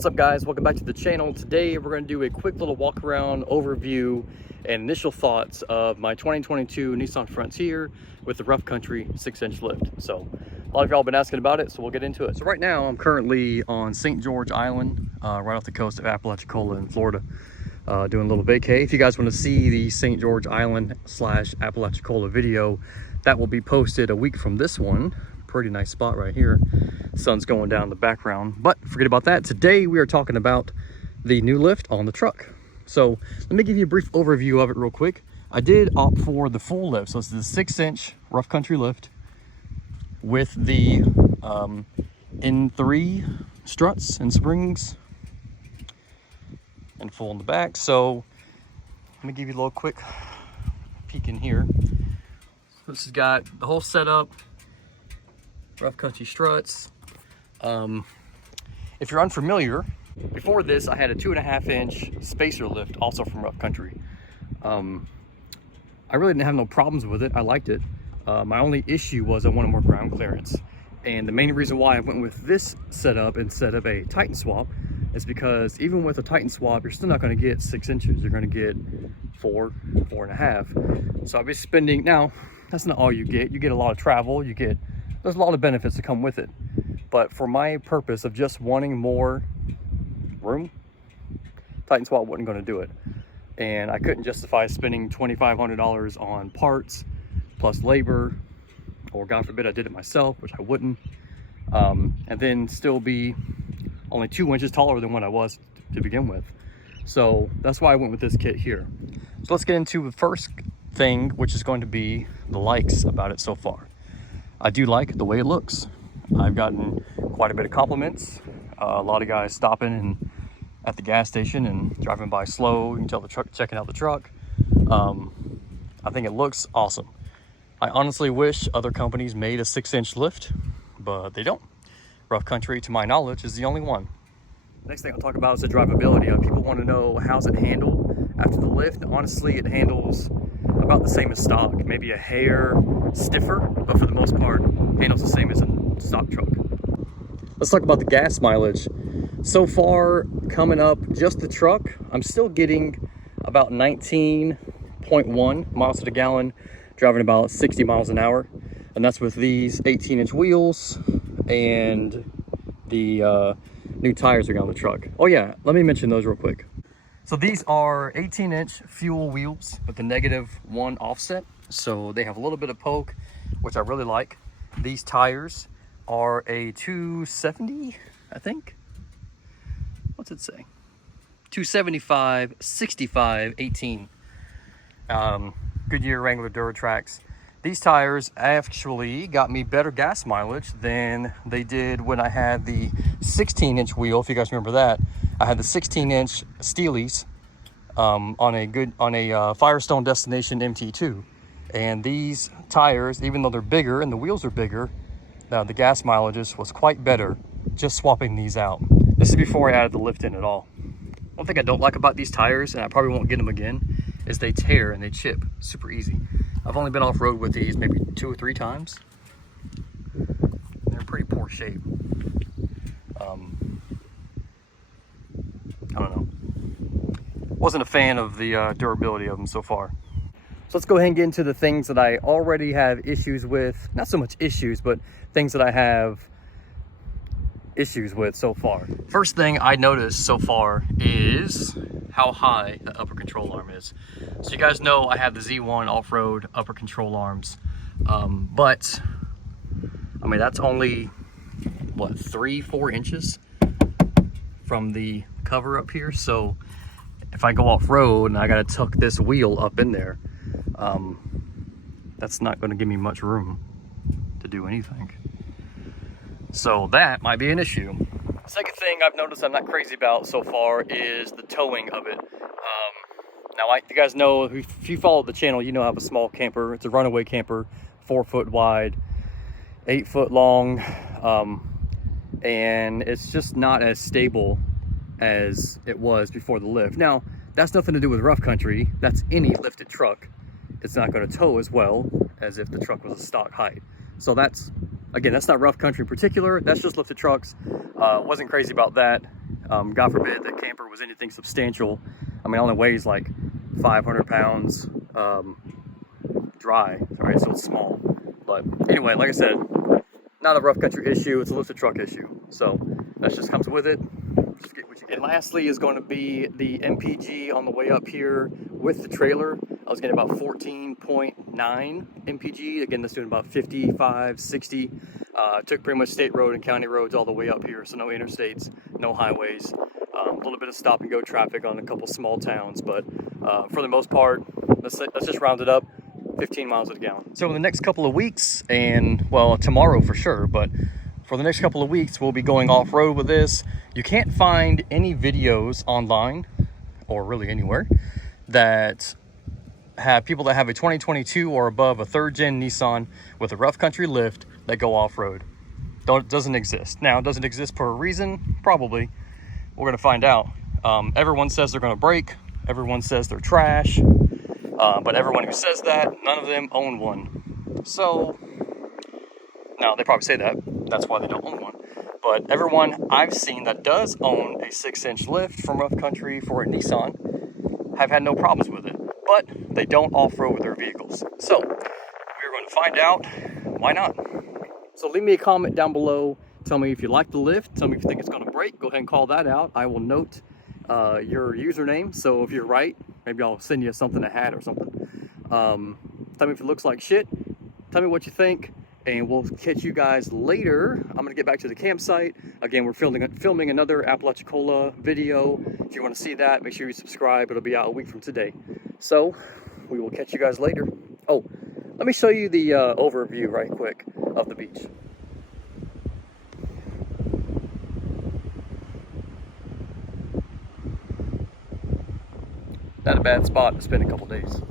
What's up, guys? Welcome back to the channel. Today we're going to do a quick little walk around overview and initial thoughts of my 2022 Nissan Frontier with the rough country 6-inch lift. So a lot of y'all been asking about it, so we'll get into it. So right now I'm currently on St. George Island, right off the coast of Apalachicola in Florida, doing a little vacay. If you guys want to see the St. George Island / Apalachicola video, that will be posted a week from this one. Pretty nice spot right here. Sun's going down in the background, but forget about that. Today we are talking about the new lift on the truck. So let me give you a brief overview of it real quick. I did opt for the full lift, so it's the 6-inch rough country lift with the N3 struts and springs and full in the back. So let me give you a little quick peek in here. This has got the whole setup, rough country struts. If you're unfamiliar, before this I had a 2.5-inch spacer lift, also from rough country. I really didn't have no problems with it. I liked it. My only issue was I wanted more ground clearance, and the main reason why I went with this setup instead of a Titan swap is because even with a Titan swap, you're still not going to get 6 inches. You're going to get 4.5. So I'll be spending, now that's not all you get. You get a lot of travel. There's a lot of benefits that come with it. But for my purpose of just wanting more room, Titan swap wasn't going to do it. And I couldn't justify spending $2,500 on parts plus labor, or God forbid I did it myself, which I wouldn't, and then still be only 2 inches taller than what I was to begin with. So that's why I went with this kit here. So let's get into the first thing, which is going to be the likes about it so far. I do like the way it looks. I've gotten quite a bit of compliments. A lot of guys stopping and at the gas station and driving by slow. You can tell the truck, checking out the truck. I think it looks awesome. I honestly wish other companies made a 6-inch lift, but they don't. Rough Country, to my knowledge, is the only one. Next thing I'll talk about is the drivability. People want to know, how's it handle after the lift? Honestly, it handles about the same as stock, maybe a hair stiffer, but for the most part, handles the same as a stock truck. Let's talk about the gas mileage. So far, coming up just the truck, I'm still getting about 19.1 miles to the gallon, driving about 60 miles an hour. And that's with these 18-inch wheels and the new tires are on the truck. Oh yeah, let me mention those real quick. So these are 18-inch fuel wheels with the -1 offset. So they have a little bit of poke, which I really like. These tires are a 270, I think. What's it say? 275, 65, 18. Goodyear Wrangler Duratrax. These tires actually got me better gas mileage than they did when I had the 16-inch wheel. If you guys remember that, I had the 16-inch Steelies on a Firestone Destination MT2, and these tires, even though they're bigger and the wheels are bigger, the gas mileage was quite better just swapping these out. This is before I added the lift in at all. One thing I don't like about these tires, and I probably won't get them again, is they tear and they chip super easy. I've only been off-road with these maybe 2 or 3 times. They're in pretty poor shape. I don't know. Wasn't a fan of the durability of them so far. So let's go ahead and get into the things that I already have issues with. Not so much issues, but things that I have issues with so far. First thing I noticed so far is how high the upper control arm is. So you guys know I have the Z1 off-road upper control arms, but I mean that's only what, 3-4 inches from the cover up here. So if I go off-road and I gotta tuck this wheel up in there, that's not going to give me much room to do anything. So that might be an issue. Second thing I've noticed I'm not crazy about so far is the towing of it. Now, you guys know, if you follow the channel, you know I have a small camper. It's a runaway camper, 4 foot wide, 8 foot long, and it's just not as stable as it was before the lift. Now, that's nothing to do with rough country. That's any lifted truck. It's not going to tow as well as if the truck was a stock height. So that's, again, that's not rough country in particular. That's just lifted trucks. Wasn't crazy about that. God forbid that camper was anything substantial. I mean, it only weighs like 500 pounds dry, right? So it's small. But anyway, like I said, not a rough country issue, it's a lifted truck issue. So that just comes with it. Just get what you get. And lastly is going to be the MPG on the way up here with the trailer. I was getting about 14.9 MPG. Again, that's doing about 55, 60. Took pretty much state road and county roads all the way up here, so no interstates, no highways. A little bit of stop and go traffic on a couple small towns, but for the most part, let's just round it up, 15 miles a gallon. So in the next couple of weeks, and well, tomorrow for sure, but for the next couple of weeks, we'll be going off-road with this. You can't find any videos online, or really anywhere, that have people that have a 2022 or above, a third-gen Nissan with a rough country lift that go off-road. Doesn't exist. Now, does it exist for a reason? Probably. We're going to find out. Everyone says they're going to break. Everyone says they're trash. But everyone who says that, none of them own one. So, now they probably say that. That's why they don't own one. But everyone I've seen that does own a 6-inch lift from rough country for a Nissan have had no problems with it. But they don't off-road with their vehicles. So, we're going to find out why not. So leave me a comment down below. Tell me if you like the lift. Tell me if you think it's going to break. Go ahead and call that out. I will note your username. So if you're right, maybe I'll send you something, a hat or something. Tell me if it looks like shit. Tell me what you think. And we'll catch you guys later. I'm going to get back to the campsite. Again, we're filming another Apalachicola video. If you want to see that, make sure you subscribe. It'll be out a week from today. So we will catch you guys later. Oh, let me show you the overview right quick of the beach. Not a bad spot to spend a couple days.